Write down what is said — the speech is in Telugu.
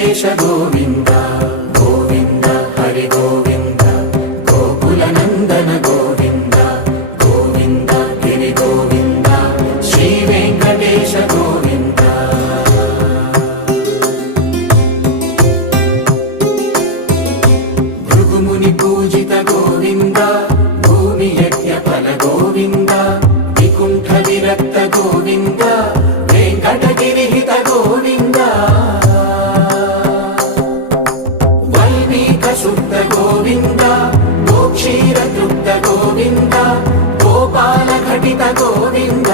వెంకటేశ గోవింద గోవింద హరి గోవింద గోకుల నందన గోవింద గోవింద గిరి గోవింద శ్రీ వెంకటేశ గోవింద భృగుముని పూజిత గోవింద భూమి యజ్ఞ ఫల గోవింద వికుంఠ విరక్త గోవింద వెంకటగిరి హిత గోవింద వల్మీక శుద్ధ గోవింద గోక్షీర తృప్త గోవింద గోపాల ఘటిత గోవింద